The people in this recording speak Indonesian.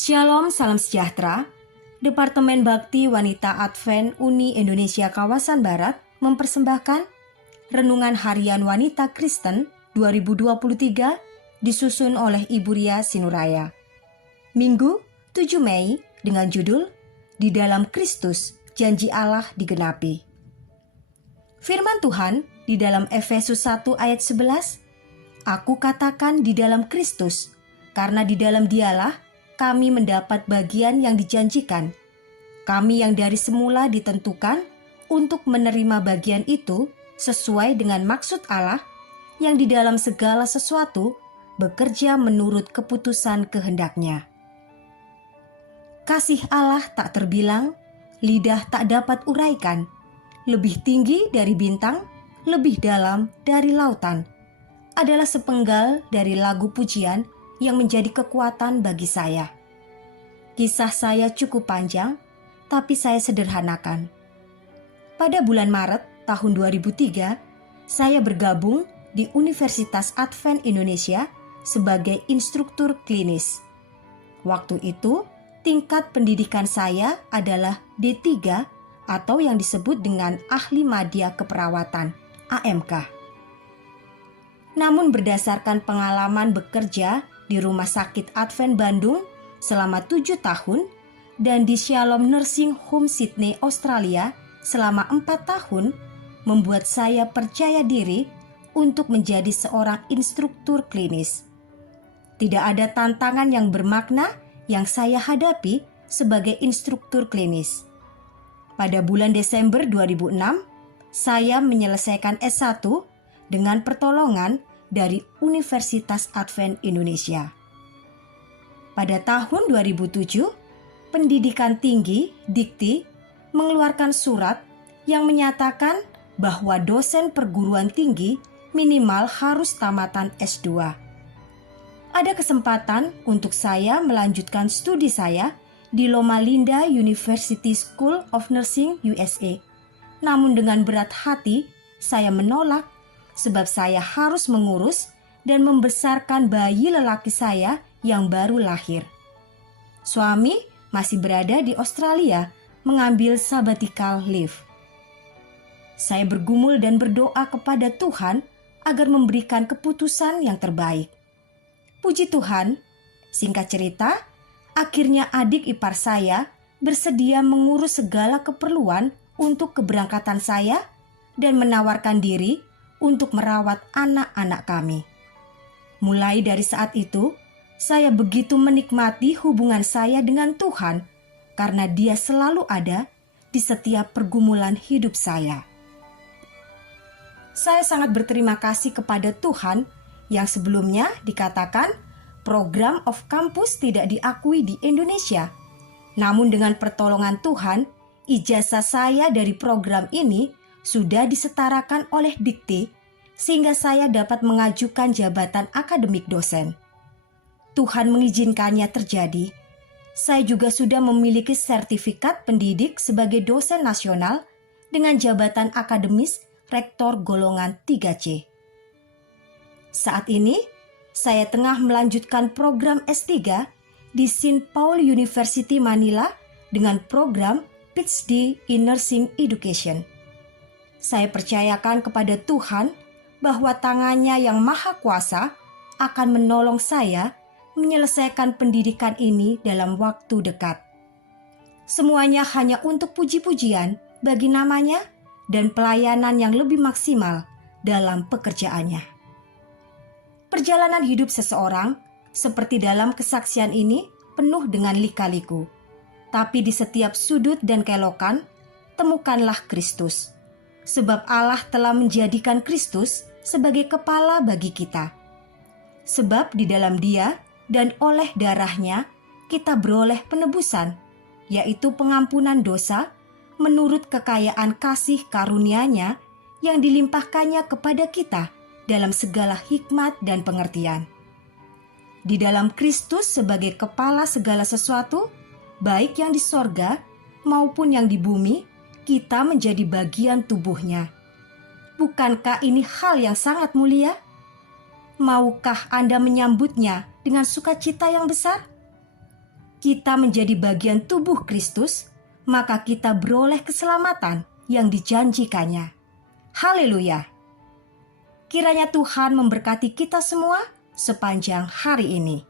Shalom, salam sejahtera. Departemen Bakti Wanita Advent Uni Indonesia Kawasan Barat mempersembahkan Renungan Harian Wanita Kristen 2023 disusun oleh Ibu Ria Sinuraya. Minggu 7 Mei dengan judul Di Dalam Kristus Janji Allah Digenapi. Firman Tuhan di dalam Efesus 1 ayat 11, Aku katakan di dalam Kristus, karena di dalam Dialah kami mendapat bagian yang dijanjikan. Kami yang dari semula ditentukan untuk menerima bagian itu sesuai dengan maksud Allah yang di dalam segala sesuatu bekerja menurut keputusan kehendak-Nya. Kasih Allah tak terbilang, lidah tak dapat uraikan, lebih tinggi dari bintang, lebih dalam dari lautan, adalah sepenggal dari lagu pujian yang menjadi kekuatan bagi saya. Kisah saya cukup panjang, tapi saya sederhanakan. Pada bulan Maret tahun 2003, saya bergabung di Universitas Advent Indonesia sebagai instruktur klinis. Waktu itu, tingkat pendidikan saya adalah D3 atau yang disebut dengan Ahli Madya Keperawatan, AMK. Namun berdasarkan pengalaman bekerja di Rumah Sakit Advent Bandung selama 7 tahun dan di Shalom Nursing Home Sydney, Australia selama 4 tahun, membuat saya percaya diri untuk menjadi seorang instruktur klinis. Tidak ada tantangan yang bermakna yang saya hadapi sebagai instruktur klinis. Pada bulan Desember 2006, saya menyelesaikan S1 dengan pertolongan dari Universitas Advent Indonesia. Pada tahun 2007, Pendidikan Tinggi Dikti mengeluarkan surat yang menyatakan bahwa dosen perguruan tinggi minimal harus tamatan S2. Ada kesempatan untuk saya melanjutkan studi saya di Loma Linda University School of Nursing USA. Namun dengan berat hati, saya menolak sebab saya harus mengurus dan membesarkan bayi lelaki saya yang baru lahir. Suami masih berada di Australia mengambil sabbatical leave. Saya bergumul dan berdoa kepada Tuhan agar memberikan keputusan yang terbaik. Puji Tuhan, singkat cerita, akhirnya adik ipar saya bersedia mengurus segala keperluan untuk keberangkatan saya dan menawarkan diri untuk merawat anak-anak kami. Mulai dari saat itu, saya begitu menikmati hubungan saya dengan Tuhan karena Dia selalu ada di setiap pergumulan hidup saya. Saya sangat berterima kasih kepada Tuhan yang sebelumnya dikatakan program off campus tidak diakui di Indonesia. Namun dengan pertolongan Tuhan, ijazah saya dari program ini sudah disetarakan oleh Dikti sehingga saya dapat mengajukan jabatan akademik dosen. Tuhan mengizinkannya terjadi. Saya juga sudah memiliki sertifikat pendidik sebagai dosen nasional dengan jabatan akademis rektor golongan 3C. Saat ini, saya tengah melanjutkan program S3 di St. Paul University Manila dengan program PhD in Nursing Education. Saya percayakan kepada Tuhan bahwa tangan-Nya yang maha kuasa akan menolong saya menyelesaikan pendidikan ini dalam waktu dekat. Semuanya hanya untuk puji-pujian bagi nama-Nya dan pelayanan yang lebih maksimal dalam pekerjaannya. Perjalanan hidup seseorang, seperti dalam kesaksian ini, penuh dengan lika-liku. Tapi di setiap sudut dan kelokan, temukanlah Kristus. Sebab Allah telah menjadikan Kristus sebagai kepala bagi kita. Sebab di dalam Dia dan oleh darah-Nya kita beroleh penebusan, yaitu pengampunan dosa menurut kekayaan kasih karunia-Nya yang dilimpahkannya kepada kita dalam segala hikmat dan pengertian. Di dalam Kristus sebagai kepala segala sesuatu, baik yang di sorga maupun yang di bumi, kita menjadi bagian tubuh-Nya. Bukankah ini hal yang sangat mulia? Maukah Anda menyambutnya dengan sukacita yang besar? kita menjadi bagian tubuh Kristus, maka kita beroleh keselamatan yang dijanjikannya. Haleluya! Kiranya Tuhan memberkati kita semua sepanjang hari ini.